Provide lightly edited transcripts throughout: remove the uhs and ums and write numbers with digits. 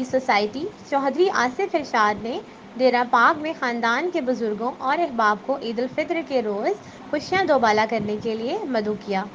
Piece society Chaudhary आसिफ इरशाद ने डेरा पाक में ख़ानदान के बुज़ुर्गों और अहबाब को ईद उल फित्र के रोज़ खुशियाँ दोबाला करने के लिए मदऊ किया।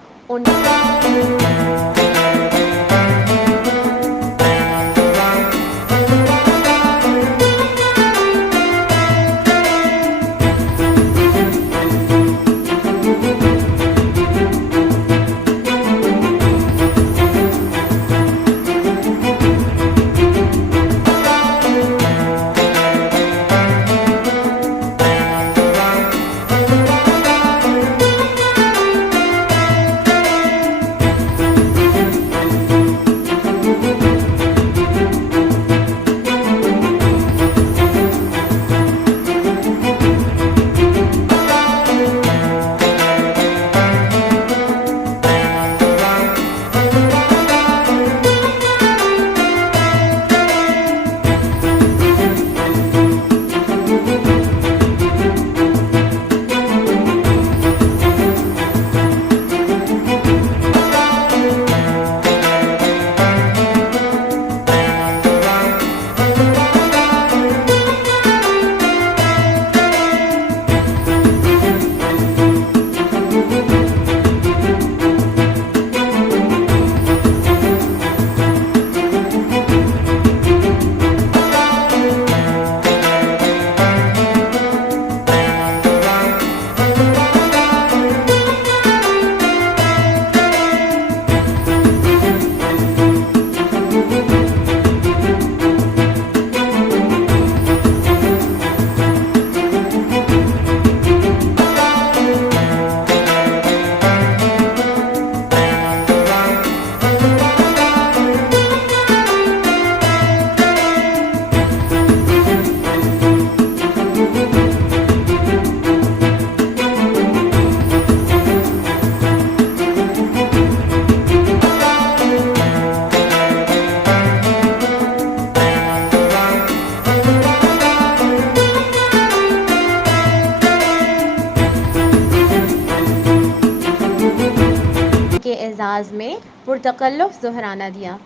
एजाज़ में पुरतकल्लुफ़ ज़ुहराना दिया।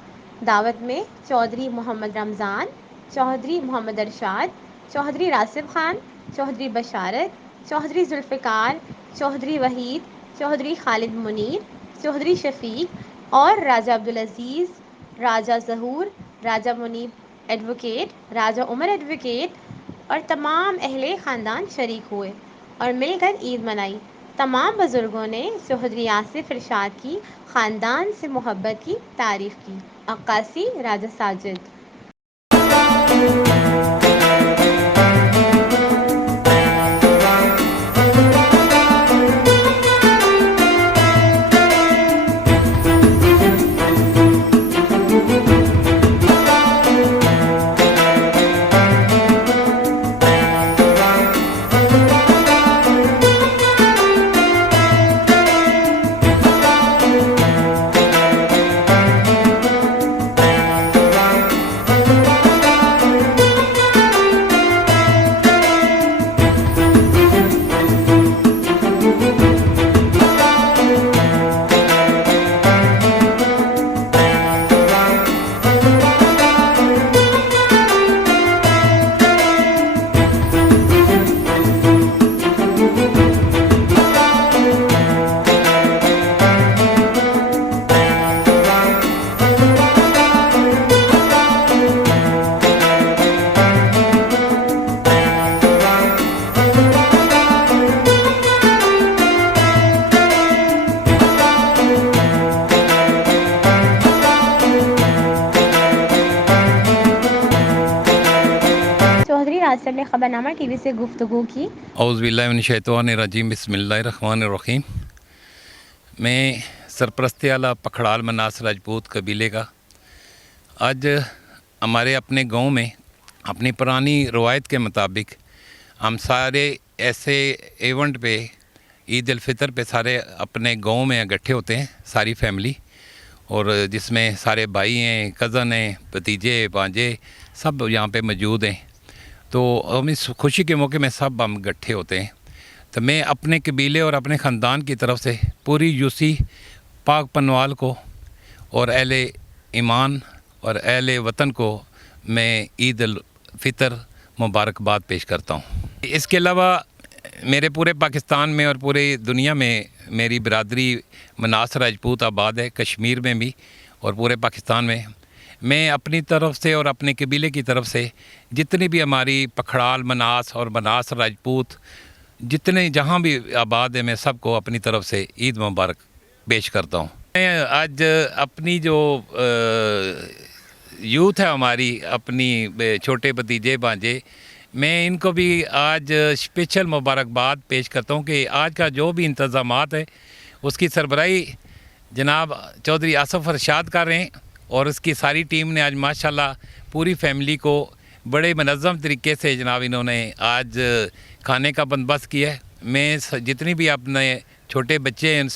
दावत में चौधरी मोहम्मद रमज़ान, चौधरी मोहम्मद अरशाद, चौधरी रासिब खान, चौधरी बशारत, चौधरी जुल्फ़िकार, चौधरी वहीद, चौधरी खालिद मुनीर, चौधरी शफ़ीक और राजा अब्दुल अज़ीज़, राजा ज़हूर, राजा मुनीब एडवोकेट, राजा उमर एडवोकेट और तमाम अहले ख़ानदान शरीक हुए और मिलकर ईद मनाई। तमाम बुज़ुर्गों ने चौधरी आसिफ इरशाद की ख़ानदान से मोहब्बत की तारीफ़ की। अक्कासी राजा साजिद। रासिब ने खबरनामा टीवी से गुफ्तगू की। औज़ुबिल्लाहिमिनश्शैतानिर्रजीम बिस्मिल्लाहिर्रहमानिर्रहीम। मैं सरपरस्त आला पखड़ाल मनास राजपूत कबीले का आज हमारे अपने गांव में अपनी पुरानी रवायत के मुताबिक हम सारे ऐसे इवेंट पे ईद उल फितर पे सारे अपने गांव में इकट्ठे होते हैं, सारी फैमिली, और जिसमें सारे भाई हैं, कज़न हैं, भतीजे भांजे सब यहाँ पे मौजूद हैं। तो हम इस खुशी के मौके में सब हम इकट्ठे होते हैं। तो मैं अपने कबीले और अपने ख़ानदान की तरफ से पूरी यूसी पाक पनवाल को और अहले ईमान और अहले वतन को मैं ईद उल फितर मुबारकबाद पेश करता हूँ। इसके अलावा मेरे पूरे पाकिस्तान में और पूरे दुनिया में मेरी बिरादरी मनास राजपूत आबाद है, कश्मीर में भी और पूरे पाकिस्तान में। मैं अपनी तरफ से और अपने कबीले की तरफ से जितनी भी हमारी पखड़ाल मनास और मनास राजपूत जितने जहाँ भी आबाद है, मैं सबको अपनी तरफ से ईद मुबारक पेश करता हूँ। मैं आज अपनी जो यूथ है हमारी, अपनी छोटे भतीजे भांजे, मैं इनको भी आज स्पेशल मुबारकबाद पेश करता हूँ कि आज का जो भी इंतज़ामात है उसकी सरबराही जनाब चौधरी आसफ़ अरशाद कर रहे हैं और उसकी सारी टीम ने आज माशाल्लाह पूरी फैमिली को बड़े मनज़्ज़म तरीके से जनाब इन्होंने आज खाने का बंदोबस्त किया है। मैं जितनी भी अपने छोटे बच्चे हैं उन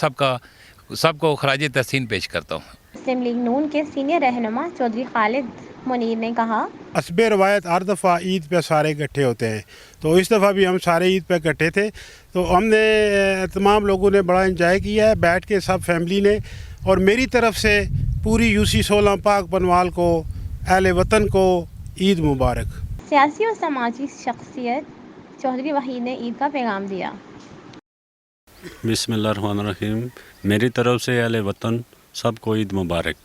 सबको खराज तहसीन पेश करता हूँ। मुस्लिम लीग नून के सीनियर रहनुमा चौधरी खालिद मुनीर ने कहा, हस्ब रवायत हर दफ़ा ईद पे सारे इकट्ठे होते हैं, तो इस दफ़ा भी हम सारे ईद पे इकट्ठे थे, तो हमने तमाम लोगों ने बड़ा इंजॉय किया है बैठ के, सब फैमिली ने। और मेरी तरफ से पूरी यूसी 16 पाक बनवाल को, अहले वतन को ईद मुबारक। सियासी और समाजी शख्सियत चौधरी वहीद ने ईद का पैगाम दिया। बिस्मिल्लाहिर्रहमानिर्रहीम। मेरी तरफ से अहले वतन सबको ईद मुबारक।